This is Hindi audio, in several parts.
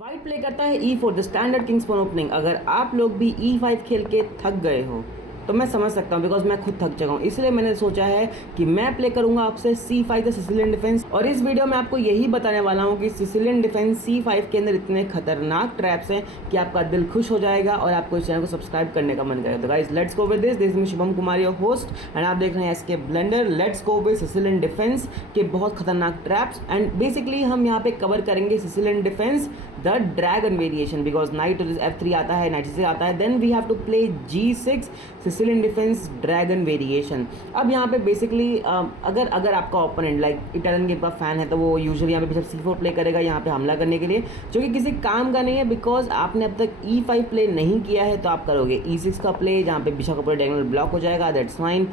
वाइट प्ले करता है E4 the standard king's pawn opening. अगर आप लोग भी E5 खेल के थक गए हो तो मैं समझ सकता हूँ, बिकॉज मैं खुद थक चुका हूँ। इसलिए मैंने सोचा है कि मैं प्ले करूंगा आपसे C5 द सिसिलियन डिफेंस। और इस वीडियो में आपको यही बताने वाला हूँ कि सिसिलियन डिफेंस C5 के अंदर इतने खतरनाक ट्रैप्स हैं कि आपका दिल खुश हो जाएगा और आपको इस चैनल को सब्सक्राइब करने का मन करेगा। तो guys let's go with this is Shubham Kumar your host and आप देख रहे हैं SK blender. Let's go with Sicilian defence के बहुत खतरनाक ट्रैप्स एंड बेसिकली हम यहाँ पे कवर करेंगे Sicilian defence the dragon variation, because knight to F3 आता है, नाइट से आता है, then we have to play G6 Sicilian defence dragon variation. अब यहाँ पे बेसिकली अगर आपका ओपोनेंट लाइक इटालियन गेम का फैन है तो वो यूजुअली यहाँ पे बिशप C4 प्ले करेगा यहाँ पे हमला करने के लिए, जो कि किसी काम का नहीं है बिकॉज आपने अब तक E5 प्ले नहीं किया है। तो आप करोगे E6 का प्ले जहाँ पे बिशप का पूरा डायगोनल ब्लॉक हो जाएगा, दैट्स फाइन।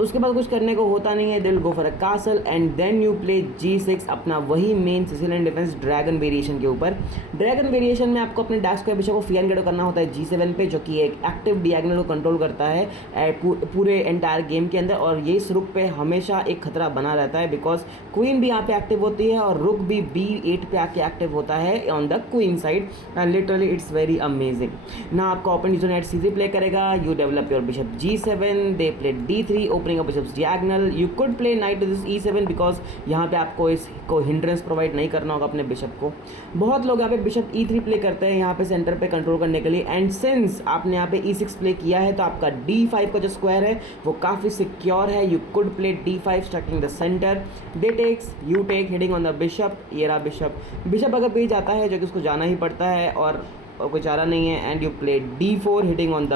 उसके बाद कुछ करने को होता नहीं है, they'll go for a castle and then you play G6, अपना वही main Sicilian defence dragon variation के ऊपर। ड्रैगन वेरिएशन में आपको अपने डार्क स्क्वायर बिशप को फी एन गेटो करना होता है G7 पे, जो कि एक एक्टिव डिएगोनल को कंट्रोल करता है पूरे एंटायर गेम के अंदर। और ये इस रुक पे हमेशा एक खतरा बना रहता है बिकॉज क्वीन भी यहाँ पे एक्टिव होती है और रुक भी B8 पे आके एक्टिव होता है on the queen side and literally it's very amazing. ना आपका ओपन जो नेट C3 प्ले करेगा, you develop your bishop G7, they play D3 opening up bishop's diagonal. You could play knight to this E7 because यहाँ पे आपको इसको हिंड्रेंस प्रोवाइड नहीं करना होगा अपने बिशप को। बहुत लोग यहाँ पे बिशप E3 प्ले करते हैं यहाँ पे सेंटर पे कंट्रोल करने के लिए, एंड सिंस आपने यहाँ पे E6 प्ले किया है तो आपका D5 का जो स्क्वायर है वो काफ़ी सिक्योर है। You could play D5 striking the centre, they takes, you take, hitting on the bishop. ये रहा बिशप अगर पे जाता है जो कि उसको जाना ही पड़ता है और कोई चारा नहीं है, and you play D4 hitting on the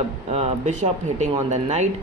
bishop, hitting on the knight.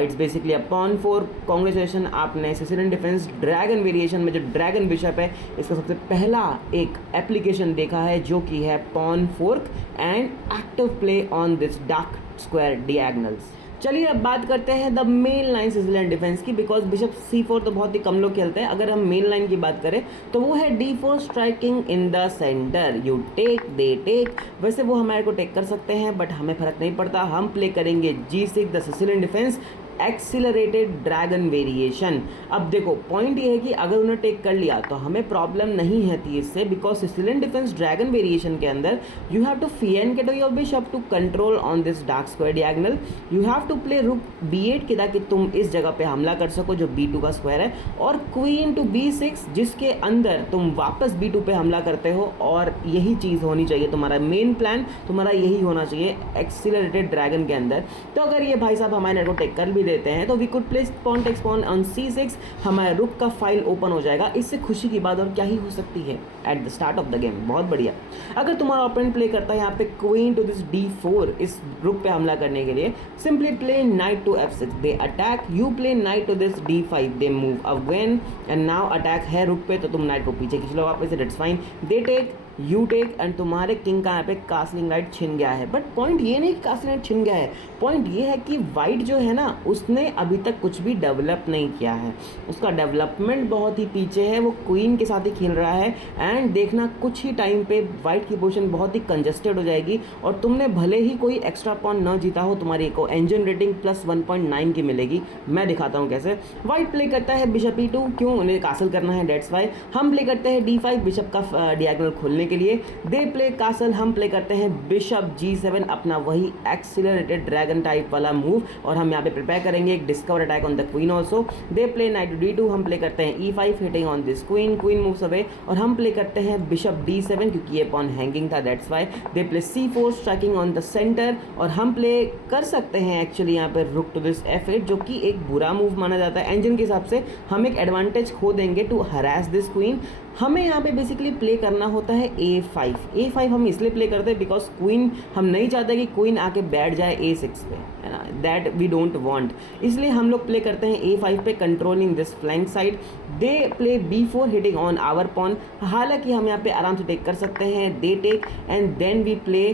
It's basically a pawn 4। Congratulation, आपने सिसिलियन डिफेंस ड्रैगन वेरिएशन में जो ड्रैगन बिशप है इसका सबसे पहला एक एप्लीकेशन देखा है, जो कि है pawn fork and active play on this dark square diagonals. चलिए अब बात करते हैं the main line Sicilian defence की, बिकॉज बिशप C4 तो बहुत ही कम लोग खेलते हैं। अगर हम मेन लाइन की बात करें तो वो है D4 striking in the centre, you take, they take. वैसे वो हमारे को टेक कर सकते हैं बट हमें फर्क नहीं पड़ता, हम प्ले करेंगे G6 the Sicilian defence accelerated dragon variation. अब देखो पॉइंट ये है कि अगर उन्होंने टेक कर लिया तो हमें प्रॉब्लम नहीं है थी इससे, बिकॉज सिसिलियन डिफेंस ड्रैगन वेरिएशन के अंदर you have to fianchetto your bishop to control on this dark square diagonal. You have to play rook B8 के ताकि तुम इस जगह पे हमला कर सको जो B2 का स्क्वायर है, और क्वीन टू B6 जिसके अंदर तुम वापस B2 पे हमला करते हो। और यही चीज़ होनी चाहिए, तुम्हारा मेन प्लान तुम्हारा यही होना चाहिए एक्सीलरेटेड ड्रैगन के अंदर। तो अगर ये भाई साहब हमारे नेट को टेक कर भी देते हैं तो we could place pawn takes pawn on C6, हमारे रुक का फाइल ओपन हो जाएगा। इससे खुशी की बात और क्या ही हो सकती है at the start of the game. बहुत बढ़िया। अगर तुम्हारा ओपोनेंट प्ले करता है यहाँ पे क्वीन टू दिस D4 इस रुक पे हमला करने के लिए, simply play knight to F6, they attack, you play knight to this D5, they move again and now attack है रुक पे तो तुम नाइट को पीछे खींच लो वापस, that's fine. They take, you take and तुम्हारे किंग का यहाँ पे कास्लिंग राइट छिन गया है। बट पॉइंट ये नहीं कि कास्लिंग राइट छिन गया है, पॉइंट ये है कि वाइट जो है ना उसने अभी तक कुछ भी डेवलप नहीं किया है, उसका डेवलपमेंट बहुत ही पीछे है, वो क्वीन के साथ ही खेल रहा है। एंड देखना कुछ ही टाइम पे वाइट की पोजीशन बहुत ही कंजस्टेड हो जाएगी और तुमने भले ही कोई एक्स्ट्रा पॉन न जीता हो, तुम्हारी को इंजन रेटिंग प्लस 1.9 की मिलेगी। मैं दिखाता हूँ कैसे। वाइट प्ले करता है बिशप E2, क्यों, उन्हें कासल करना है, डेट्स वाई। हम प्ले करते हैं D5 बिशप का डिएगोनल खोलने के लिए, दे प्ले कासल, हम प्ले करते हैं बिशप G7, अपना वही एक्सीलरेटेड ड्रैगन टाइप वाला मूव। और हम यहाँ पे प्रिपेयर करेंगे एक discover attack on the queen also. They play knight to D2, हम प्ले करते हैं E5 hitting on this queen, queen moves away, और हम प्ले करते हैं बिशप D7 क्योंकि ये पॉन हैंगिंग था, that's why. They play C4 striking on the centre, और हम प्ले कर सकते हैं एक्चुअली यहाँ पे रुक टू दिस F8, जो कि एक बुरा मूव माना जाता है इंजन के हिसाब से। हम एक एडवांटेज खो देंगे टू हरास दिस क्वीन। हमें यहाँ पे बेसिकली प्ले करना होता है A5 हम इसलिए प्ले करते हैं बिकॉज क्वीन, हम नहीं चाहते कि क्वीन आके बैठ जाए A6 पे, है ना, दैट वी डोंट वांट। इसलिए हम लोग प्ले करते हैं A5 पे controlling this flank side. They play B4 hitting on our pawn, हालांकि हम यहाँ पे आराम से टेक कर सकते हैं, they take and then we play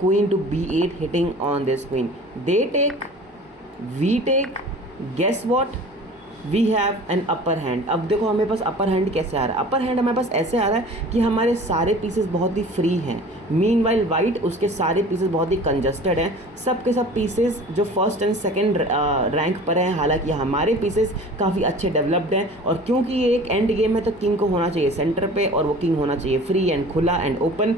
queen to B8 hitting on this queen, they take, we take, guess what, we have an upper hand. अब देखो हमें पास अपर हैंड कैसे आ रहा है, अपर हैंड हमारे पास ऐसे आ रहा है कि हमारे सारे पीसेस बहुत ही फ्री हैं, मीनवाइल वाइट उसके सारे पीसेस बहुत ही कंजस्टेड हैं। सब के सब पीसेस जो फर्स्ट एंड सेकंड रैंक पर हैं, हालांकि हमारे पीसेस काफ़ी अच्छे डेवलप्ड हैं। और क्योंकि ये एक एंड गेम है तो किंग को होना चाहिए सेंटर पे, और वो किंग होना चाहिए फ्री एंड खुला एंड ओपन।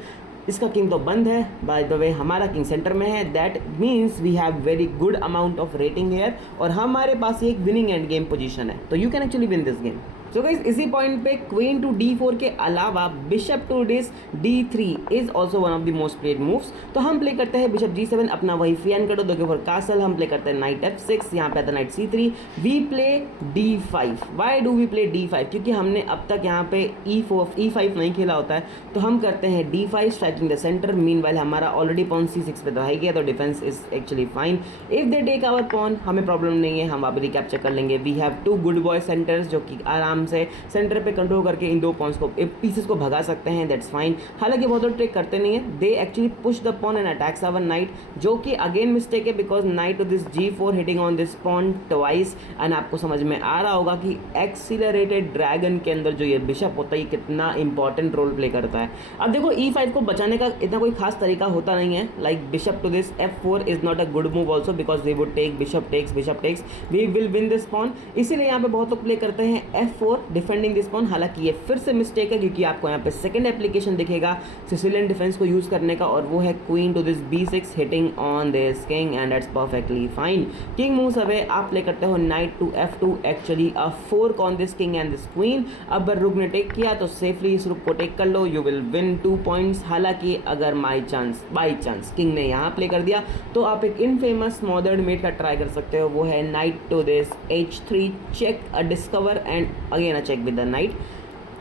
इसका किंग तो बंद है, बाय द वे हमारा किंग सेंटर में है, that means we have very good amount of rating here और हमारे पास एक विनिंग एंड गेम पोजीशन है, तो you can actually win this game. So guys इसी पॉइंट पे क्वीन टू d4 के अलावा bishop to this d3 is also one of the most played moves. तो हम प्ले करते हैं बिशप g7, अपना वही फियन करो दो के ऊपर कासल, हम प्ले करते हैं नाइट f6, यहाँ पे आता है knight c3, we play d5। Why do we play d5? क्योंकि हमने अब तक यहाँ पे e5 नहीं खेला होता है, तो हम करते हैं d5 striking the centre. Meanwhile हमारा ऑलरेडी पॉन c6 पे दबाई गया, तो defence is actually fine. If they take our pawn हमें प्रॉब्लम नहीं है, हम वापस रिकैप्चर कर लेंगे। We have two good boy centres जो कि आराम से सेंटर पे कंट्रोल करके इन दो पॉन्स को पीसेस को भगा सकते हैं, दैट्स फाइन। हालांकि बहुत लोग ट्रेक करते नहीं है, they actually push the pawn and attacks our knight, जो कि अगेन मिस्टेक है because knight to this g4 hitting on this pawn twice. And आपको समझ में आ रहा होगा कि एक्सीलरेटेड ड्रैगन के अंदर जो ये बिशप होता है ये कितना इंपॉर्टेंट रोल प्ले करता है। अब देखो e5 को बचाने का इतना कोई खास तरीका होता नहीं है, like bishop to this f4 is not a good move also because we would take bishop takes we will win this pawn. इसीलिए यहाँ पे बहुत लोग प्ले करते हैं f4 डिफेंडिंग दिस पॉन। हालांकि ये फिर से मिस्टेक है क्योंकि आपको यहाँ पे सेकंड एप्लीकेशन दिखेगा सिसिलियन डिफेंस को यूज करने का, और वो है queen to this b6 hitting on this king and that's perfectly fine. King moves away, आप प्ले करते हो knight to f2, actually a fork on this king and this queen. अब रुक ने टेक किया तो सेफली इस रुक को टेक कर लो, यू विल विन 2 पॉइंट्स। हालांकि अगर बाई चांस किंग ने यहाँ प्ले कर दिया तो आप एक इनफेमस मॉडर्न मेट का ट्राई कर सकते हो, वो है knight to this h3 check a discover and again a check with the knight.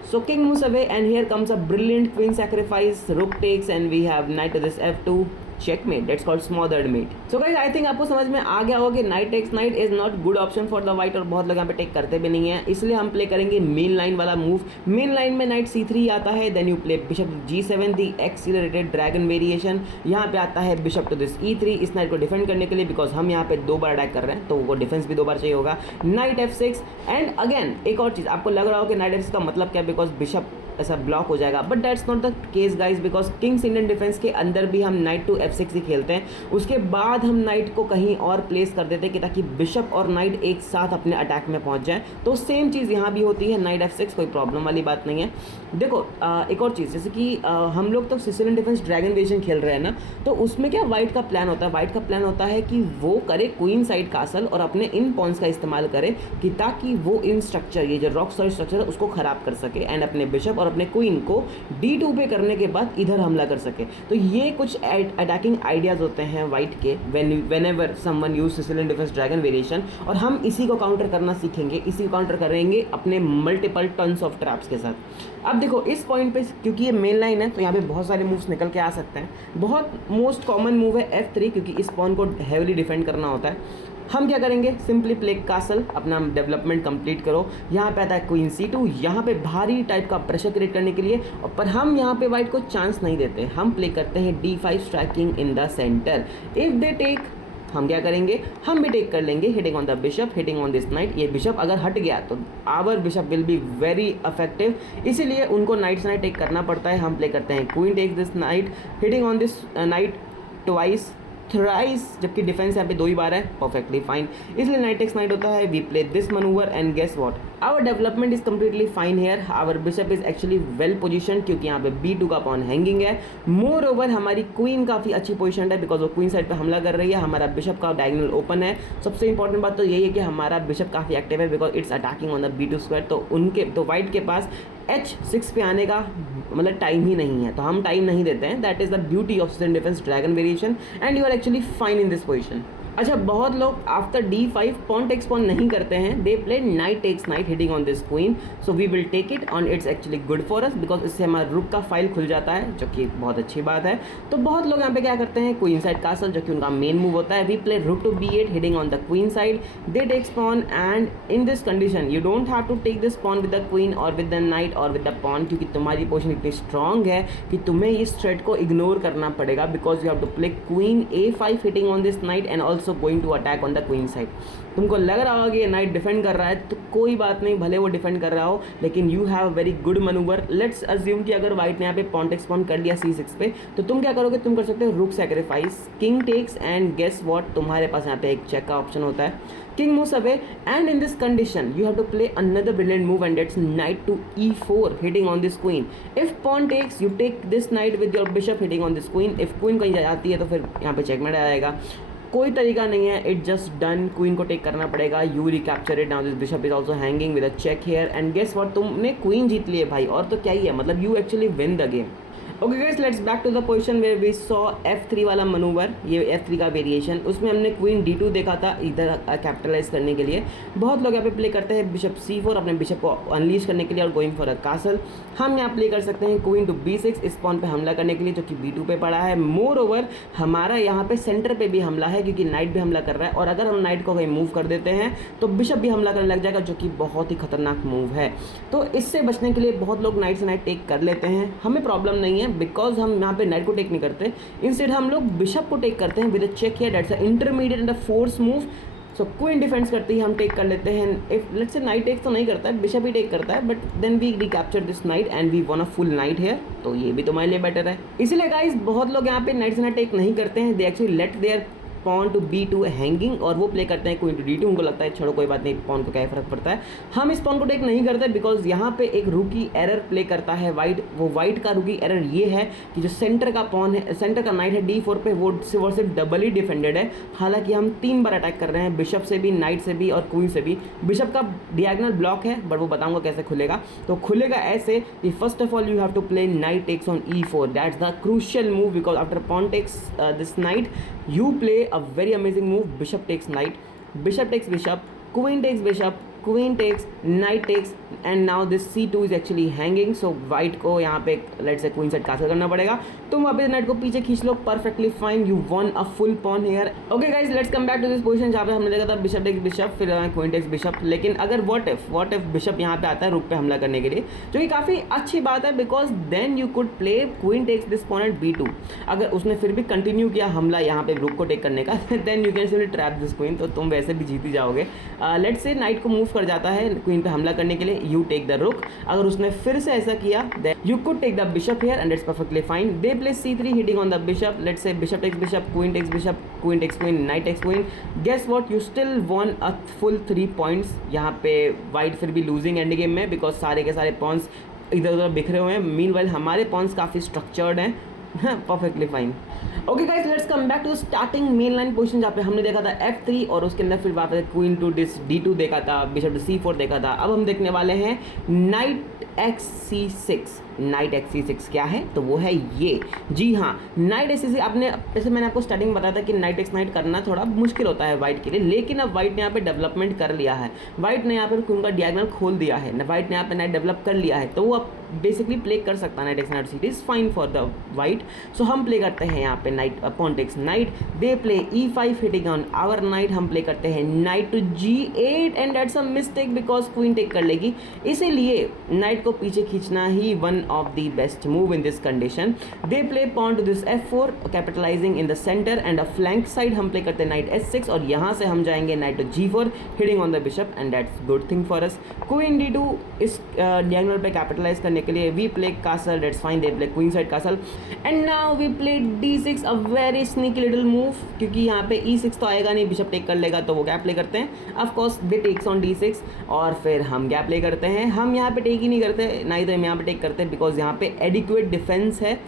So king moves away and here comes a brilliant queen sacrifice, rook takes and we have knight to this f2 checkmate. That's called smothered mate. So guys I think आपको समझ में आ गया होगा कि knight takes knight is not good option for the white, और बहुत लोग यहाँ पे टेक करते भी नहीं है, इसलिए हम प्ले करेंगे मेन लाइन वाला मूव। मेन लाइन में knight c3 आता है, then you play bishop g7 the accelerated dragon variation. यहाँ पे आता है बिशप टू दिस e3 इस नाइट को डिफेंड करने के लिए, बिकॉज हम यहाँ पे 2 बार अटैक कर रहे हैं तो वो डिफेंस भी 2 बार चाहिए होगा। नाइट f6 एंड अगेन एक और चीज़ आपको लग रहा हो कि नाइट f6 का मतलब क्या है, बिकॉज बिशप ऐसा ब्लॉक हो जाएगा, but that's not the case guys, because Kings Indian defence के अंदर भी हम नाइट टू f6 ही खेलते हैं, उसके बाद हम नाइट को कहीं और प्लेस कर देते हैं कि ताकि बिशप और नाइट एक साथ अपने अटैक में पहुंच जाए। तो सेम चीज़ यहाँ भी होती है, नाइट f6 कोई प्रॉब्लम वाली बात नहीं है। देखो एक और चीज़, जैसे कि हम लोग तो सिसिलियन डिफेंस ड्रैगन वेरिएशन खेल रहे हैं ना, तो उसमें क्या वाइट का प्लान होता है, वाइट का प्लान होता है कि वो करे क्वीन साइड कासल और अपने इन पॉन्स का इस्तेमाल करे कि ताकि वो इन स्ट्रक्चर ये जो रॉक सॉलिड स्ट्रक्चर है उसको खराब कर सके एंड अपने बिशप और अपने क्वीन को d2 पे करने के बाद इधर हमला कर सके। तो ये कुछ अटैकिंग आइडियाज होते हैं वाइट के whenever someone use Sicilian defence dragon variation, और हम इसी को काउंटर करना सीखेंगे, इसी को काउंटर करेंगे अपने मल्टीपल टन्स ऑफ ट्रैप्स के साथ। अब देखो इस पॉइंट पे क्योंकि ये मेन लाइन है तो यहाँ पे बहुत सारे मूव्स निकल के आ सकते हैं। बहुत मोस्ट कॉमन मूव है f3 क्योंकि इस पॉन को हेविली डिफेंड करना होता है। हम क्या करेंगे, सिंपली प्ले कासल, अपना डेवलपमेंट कंप्लीट करो। यहाँ पे आता है क्वीन c2, यहाँ पे भारी टाइप का प्रेशर क्रिएट करने के लिए, पर हम यहाँ पे वाइट को चांस नहीं देते, हम प्ले करते हैं d5 striking in the centre. If they take हम क्या करेंगे, हम भी टेक कर लेंगे hitting on the bishop hitting on this knight. ये बिशप अगर हट गया तो our bishop will be very effective, इसीलिए उनको नाइट से नाइट टेक करना पड़ता है। हम प्ले करते हैं queen take this knight hitting on this knight twice thrice, जबकि डिफेंस यहाँ पे 2 ही बार है, परफेक्टली फाइन, इसलिए नाइट टेक्स नाइट होता है। We play this manoeuvre and guess what, our development is completely fine here, our bishop is actually well position क्योंकि यहाँ पे b2 का पॉन हैंगिंग है। मोर ओवर हमारी क्वीन काफ़ी अच्छी पोजीशन है बिकॉज वो क्वीन साइड पे हमला कर रही है, हमारा बिशप का डायगोनल ओपन है। सबसे इंपॉर्टेंट बात तो यही है कि हमारा बिशप काफ़ी एक्टिव है because it's attacking on the b2 square, तो वाइट के पास h6 पे आने का मतलब टाइम ही नहीं है, तो हम टाइम नहीं देते हैं। That is the beauty of Sicilian defence dragon variation and you are actually fine in this position. अच्छा, बहुत लोग after d5 pawn takes pawn नहीं करते हैं, they play knight takes knight hitting on this queen, so we will take it on, it's actually good for us because इससे हमारा रुक का फाइल खुल जाता है, जो कि बहुत अच्छी बात है। तो बहुत लोग यहाँ पे क्या करते हैं, क्वीन साइड कासल जो कि उनका मेन मूव होता है, we play rook to b8 hitting on the queen side, they takes pawn and in this condition you don't have to take this pawn with the queen और विद द नाइट और विद द पॉन, क्योंकि तुम्हारी पोजीशन इतनी स्ट्रॉन्ग है कि तुम्हें इस थ्रेट को इग्नोर करना पड़ेगा because you have to play queen a5 hitting on this knight and also going to attack on the queen side। तुमको लग रहा होगा कि ये नाइट डिफेंड कर रहा है, तो कोई बात नहीं, भले वो डिफेंड कर रहा हो, लेकिन you have very good manoeuvre. Let's assume कि अगर वाइट ने यहाँ पे पॉन टेक स्पॉन कर लिया C6 पे, तो तुम क्या करोगे, तुम कर सकते हो rook sacrifice, king takes, and guess what, तुम्हारे पास यहाँ पे एक चेक का ऑप्शन होता है, king moves away, and in this condition you have to play another brilliant move, and that's knight to e4 hitting on this queen. If pawn takes, you take this knight with your bishop hitting on this queen. If queen कहीं जाती है तो फिर यहाँ पे चेकमेट आ जाएगा। कोई तरीका नहीं है, इट जस्ट डन, क्वीन को टेक करना पड़ेगा, you recapture it, now this bishop is also hanging with a check here, and guess what, तुमने क्वीन जीत ली है भाई, और तो क्या ही है, मतलब you actually win the game. Okay guys, let's back to the position where we saw F3 वाला मनूवर, ये F3 का वेरिएशन, उसमें हमने क्वीन D2 देखा था इधर कैपिटलाइज करने के लिए। बहुत लोग यहाँ पे प्ले करते हैं बिशप C4 अपने बिशप को अनलीश करने के लिए और गोइंग फॉर अ कासल। हम यहाँ प्ले कर सकते हैं क्वीन टू B6 इस पॉन पे हमला करने के लिए, जो कि B2 पे पड़ा है। मोर ओवर हमारा यहाँ पे सेंटर पे भी हमला है, क्योंकि नाइट भी हमला कर रहा है, और अगर हम नाइट को कहीं मूव कर देते हैं तो बिशप भी हमला करने लग जाएगा, जो कि बहुत ही खतरनाक मूव है। तो इससे बचने के लिए बहुत लोग नाइट से नाइट टेक कर लेते हैं, हमें प्रॉब्लम नहीं है, बिकॉज हम यहाँ पे नाइट को टेक नहीं करते, इंस्टेड हम लोग बिशप को टेक करते हैं with a check here, that's a intermediate and a force move. So queen defence करती है, हम टेक कर लेते हैं। If let's say knight take तो नहीं करता है, बिशप ही टेक करता है, but then we recapture this knight and we won a full knight here, तो ये भी तुम्हारे लिए बेटर है। इसलिए गाइस बहुत लोग यहाँ पे नाइट से नाइट टेक नहीं करते हैं, they actually let their pawn to B2 hanging, और वो प्ले करते हैं क्वीन टू D2, उनको लगता है छोड़ो कोई बात नहीं, पॉन को क्या फर्क पड़ता है। हम इस पॉन को टेक नहीं करते बिकॉज यहाँ पे एक रूकी एरर प्ले करता है वाइट। वो वाइट का रूकी एरर ये है कि जो सेंटर का पॉन है, सेंटर का नाइट है D4 पे, वो सिर्फ डबली डिफेंडेड है। हालांकि हम 3 बार अटैक कर रहे हैं, बिशप से भी, नाइट से भी और क्वीन से भी। बिशप का डियागनल ब्लॉक है, बट वो बताऊंगा कैसे खुलेगा। तो खुलेगा ऐसे कि first of all you have to play knight takes on E4, that's the crucial move, because after pawn takes this knight you play a very amazing move, bishop takes knight, bishop takes bishop, queen takes bishop, queen takes, knight takes, and now this C2 is actually hanging, so white को यहाँ पे let's say queen set castle करना पड़ेगा। तुम वापस नाइट को पीछे खींच लो, perfectly fine, you won a full pawn here। Okay guys, let's come back to this position जहाँ पे हमने देखा था बिशप टेक्स बिशप, फिर क्वीन टेक्स बिशप। लेकिन अगर what if बिशप यहाँ पे आता है रुक पे हमला करने के लिए, जो कि काफ़ी अच्छी बात है, because then you could play queen takes this pawn at B2। अगर उसने फिर भी कंटिन्यू किया हमला यहाँ पे रुक को टेक करने का, then you can simply trap this queen, तो तुम वैसे भी जीत ही जाओगे। लेट्स से नाइट को मूव कर जाता है क्वीन पे हमला करने के लिए, यू टेक द रुक। अगर उसने फिर से ऐसा किया, then you could take the bishop here and it's perfectly fine. They play C3 hitting on the bishop, let's say bishop takes bishop, queen takes bishop, queen takes queen, knight takes queen. Guess what, you still won a full 3 points. यहाँ पे वाइट फिर भी लूजिंग एंड गेम में, बिकॉज सारे के सारे पॉन्स इधर उधर बिखरे हुए हैं। मीनवाइल हमारे पॉन्स काफ़ी स्ट्रक्चर्ड हैं, perfectly fine. Okay guys, let's come back to starting main line position, जहाँ पे हमने देखा था F3 और उसके अंदर फिर वापस क्वीन टू D2 देखा था, बिशप टू C4 देखा था। अब हम देखने वाले हैं नाइट XC6। नाइट XC6 क्या है, तो वो है ये, जी हाँ, नाइट XC6। आपने जैसे मैंने आपको स्टार्टिंग में बताया था कि नाइट एक्स नाइट करना थोड़ा मुश्किल होता है वाइट के लिए, लेकिन अब वाइट ने यहाँ पे डेवलपमेंट कर लिया है। वाइट ने यहाँ पे उनका डियागनल खोल दिया है, वाइट ने यहाँ पे नाइट डेवलप कर लिया है, तो वो अब बेसिकली प्ले कर सकता है knight X knight. Is fine for the white. So हम प्ले करते हैं यहाँ पे knight pawn takes knight, they play E5 hitting on our knight, हम प्ले करते हैं knight to G8 and that's a mistake because queen take कर लेगी, इसीलिए नाइट को पीछे खींचना ही one of the best move in this condition. They play pawn to this F4 capitalising in the centre and a flank side, हम प्ले करते हैं नाइट S6 और यहाँ से हम जाएंगे knight to G4 hitting on the bishop and that's good thing for us. Queen D2 इस डायगोनल पे कैपिटलाइज करने के लिए we play castle, that's fine, they play queen side castle and now we play D6, a very sneaky little move, क्योंकि यहाँ पे E6 तो आएगा नहीं, बिशप टेक कर लेगा, तो वो क्या प्ले करते हैं, of course they takes on D6 और फिर हम क्या प्ले करते हैं, हम यहाँ पे टेक ही नहीं करते, ना ही तो हम यहाँ पे टेक करते हैं बिकॉज यहाँ पे एडिक्वेट डिफेंस है।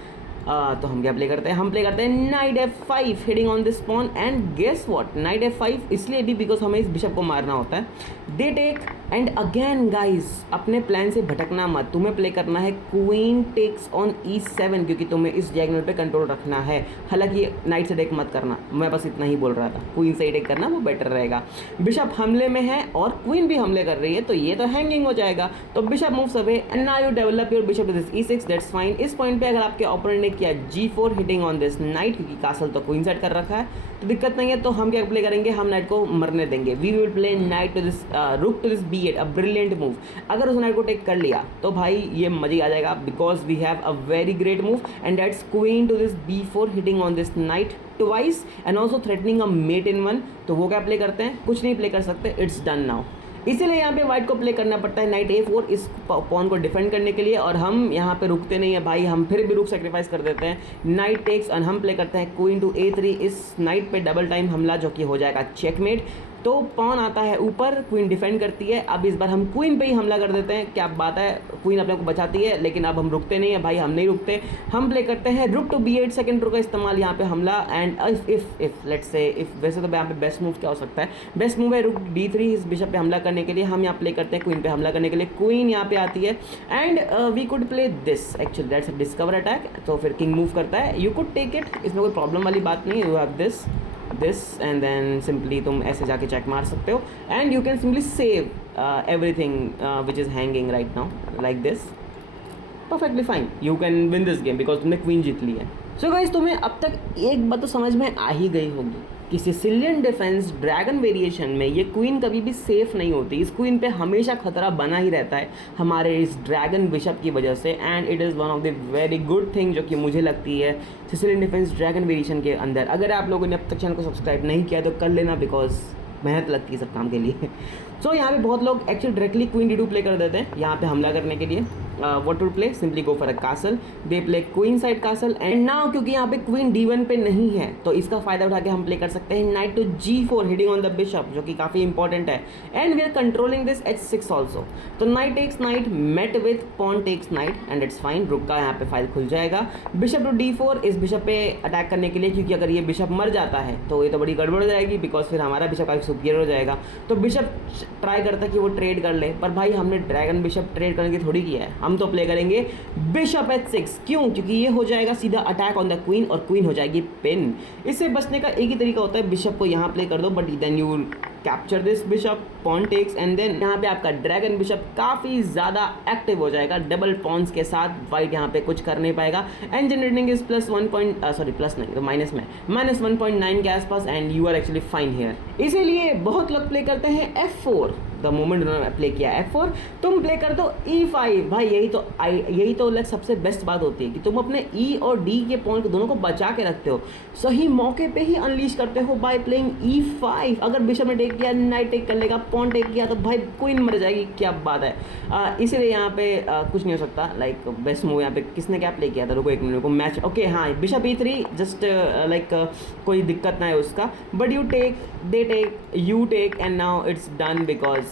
तो हम क्या प्ले करते हैं, हम प्ले करते हैं knight F5 hitting on this pawn and guess what, knight F5 इसलिए भी बिकॉज हमें इस बिशप को मारना होता है। They take and again guys अपने प्लान से भटकना मत, तुम्हें प्ले करना है क्वीन टेक्स ऑन E7 क्योंकि तुम्हें इस डायगोनल पे कंट्रोल रखना है। हालांकि नाइट से टेक मत करना, मैं बस इतना ही बोल रहा था, क्वीन से ही टेक करना वो बेटर रहेगा। बिशप हमले में है और क्वीन भी हमले कर रही है, तो ये तो हैंगिंग हो जाएगा, तो bishop moves away and now you develop your bishop to this E6, that's fine. इस पॉइंट पे अगर आपके ओपोनेंट ने किया G4 hitting on this knight, क्योंकि कासल तो क्वीन साइड कर रखा है तो दिक्कत नहीं है, तो हम क्या प्ले करेंगे, हम नाइट को मरने देंगे। We will play knight to this rook to this B8, a brilliant move. अगर उस नाइट को टेक कर लिया तो भाई ये मजे आ जाएगा, because we have a very great move and that's queen to this B4 hitting on this knight twice and also threatening a mate in one. तो वो क्या प्ले करते हैं, कुछ नहीं प्ले कर सकते, इट्स डन नाउ। इसीलिए यहाँ पे वाइट को प्ले करना पड़ता है नाइट A4 इस पॉन को डिफेंड करने के लिए, और हम यहाँ पे रुकते नहीं है भाई, हम फिर भी रुक सेक्रीफाइस कर देते हैं। नाइट टेक्स और हम प्ले करते हैं क्वीन टू A3। इस नाइट पे डबल टाइम हमला जो कि हो जाएगा चेकमेट। तो पॉन आता है ऊपर, क्वीन डिफेंड करती है। अब इस बार हम क्वीन पे ही हमला कर देते हैं, क्या बात है, क्वीन अपने को बचाती है, लेकिन अब हम रुकते नहीं है भाई, हम नहीं रुकते। हम प्ले करते हैं रुक टू B8, सेकंड रुक का इस्तेमाल यहाँ पे हमला। एंड इफ लेट्स से इफ वैसे तो यहाँ पे बेस्ट मूव क्या हो सकता है, बेस्ट मूव है रुक D3 इस बिशप पे हमला करने के लिए। हम यहाँ प्ले करते हैं क्वीन पे हमला करने के लिए, क्वीन यहाँ पे आती है and we could play this, actually that's a discover attack. तो फिर किंग मूव करता है, यू कुड टेक इट, इसमें कोई प्रॉब्लम वाली बात नहीं है। You have this and then simply तुम ऐसे जाके चेक मार सकते हो and you can simply save everything which is hanging right now like this. Perfectly fine, you can win this game because तुमने क्वीन जीत ली है। सो गाइस, तुम्हें अब तक एक बात तो समझ में आ ही गई होगी कि सिसिलियन डिफेंस ड्रैगन वेरिएशन में ये क्वीन कभी भी सेफ नहीं होती। इस क्वीन पे हमेशा खतरा बना ही रहता है हमारे इस ड्रैगन बिशप की वजह से, and it is one of the very good thing जो कि मुझे लगती है सिसिलियन डिफेंस ड्रैगन वेरिएशन के अंदर। अगर आप लोगों ने अब तक चैनल को सब्सक्राइब नहीं किया तो कर लेना, बिकॉज मेहनत लगती है सब काम के लिए। सो यहाँ पे बहुत लोग actually directly queen D2 play कर देते हैं यहाँ पे हमला करने के लिए। What to play, simply go for a castle, they play queen side castle and now क्योंकि यहाँ पे क्वीन D1 पे नहीं है तो इसका फायदा उठा के हम प्ले कर सकते हैं knight to G4 hitting on the bishop, जो कि काफ़ी इंपॉर्टेंट है। And we are controlling this H6 also. तो knight takes knight mate with pawn takes knight and it's fine, rook का यहाँ पे फाइल खुल जाएगा। बिशप टू D4 इस बिशप पे अटैक करने के लिए, क्योंकि अगर ये बिशप मर जाता है तो ये तो बड़ी गड़बड़ हो जाएगी, बिकॉज फिर हमारा बिशप काफी सुपीरियर हो जाएगा। तो बिशप ट्राई करता है कि वो ट्रेड कर ले, पर भाई हमने ड्रैगन बिशप ट्रेड करने की थोड़ी किया है, हम तो प्ले करेंगे बिशप H6। क्यों? क्योंकि ये हो जाएगा सीधा अटैक ऑन द क्वीन और क्वीन हो जाएगी पिन। इससे बचने का एक ही तरीका होता है, बिशप को यहाँ प्ले कर दो, but then you capture this bishop, pawn takes and then यहाँ पे आपका ड्रैगन बिशप काफ़ी ज़्यादा एक्टिव हो जाएगा डबल पॉन्स के साथ। वाइट यहाँ पे कुछ कर नहीं पाएगा एंड जनरेटिंग इज प्लस नहीं तो माइनस में -1.9 के आसपास and you are actually fine here. इसीलिए बहुत लोग प्ले करते हैं F4। द मोमेंट उन्होंने प्ले किया F4, तुम प्ले कर दो E5। भाई यही तो लाइक सबसे बेस्ट बात होती है कि तुम अपने E और D के पॉइंट दोनों को बचा के रखते हो, सही मौके पे ही अनलीश करते हो बाय प्लेइंग E5। अगर बिशप ने टेक किया, नाइट टेक कर लेगा, पॉन टेक किया तो भाई क्वीन मर जाएगी, क्या बात है। इसीलिए यहाँ पे कुछ नहीं हो सकता। लाइक बेस्ट मूव यहाँ पे किसने क्या प्ले किया था, रुको एक मिनट को मैच, ओके हाँ बिशप E3 जस्ट लाइक कोई दिक्कत ना है उसका, but you take, they take, you take and now it's done because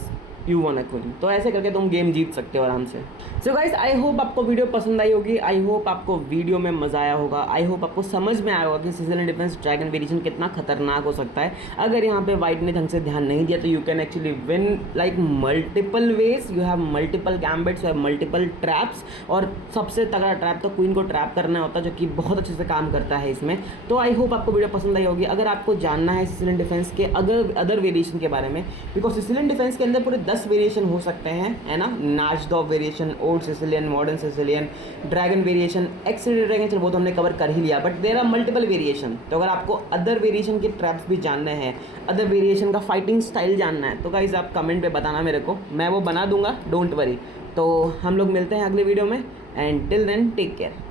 you won a queen. तो ऐसे करके तुम गेम जीत सकते हो आराम से। सो गाइस, आई होप आपको वीडियो पसंद आई होगी, आई होप आपको वीडियो में मज़ा आया होगा, आई होप आपको समझ में आया होगा कि सिसिलियन डिफेंस ड्रैगन वेरिएशन कितना खतरनाक हो सकता है। अगर यहाँ पे वाइट ने ढंग से ध्यान नहीं दिया तो you can actually win like multiple ways, you have multiple gambits, you have multiple traps, और सबसे तगड़ा ट्रैप तो क्वीन को ट्रैप करना होता है, जो कि बहुत अच्छे से काम करता है इसमें। तो आई होप आपको वीडियो पसंद आई होगी। अगर आपको जानना है सिसिलियन डिफेंस के अदर वेरिएशन के बारे में, बिकॉज सिसिलियन डिफेंस के अंदर पूरे 10 वेरिएशन हो सकते हैं, है ना, Najdorf variation, old Sicilian, modern Sicilian, dragon variation, accident dragon, चलो वो तो हमने कवर कर ही लिया, but there are multiple variation. तो अगर आपको अदर वेरिएशन के ट्रैप्स भी जानने हैं, अदर वेरिएशन का फाइटिंग स्टाइल जानना है, तो गाइस आप कमेंट पे बताना मेरे को, मैं वो बना दूंगा, डोंट वरी। तो हम लोग मिलते हैं अगले वीडियो में and till then take care.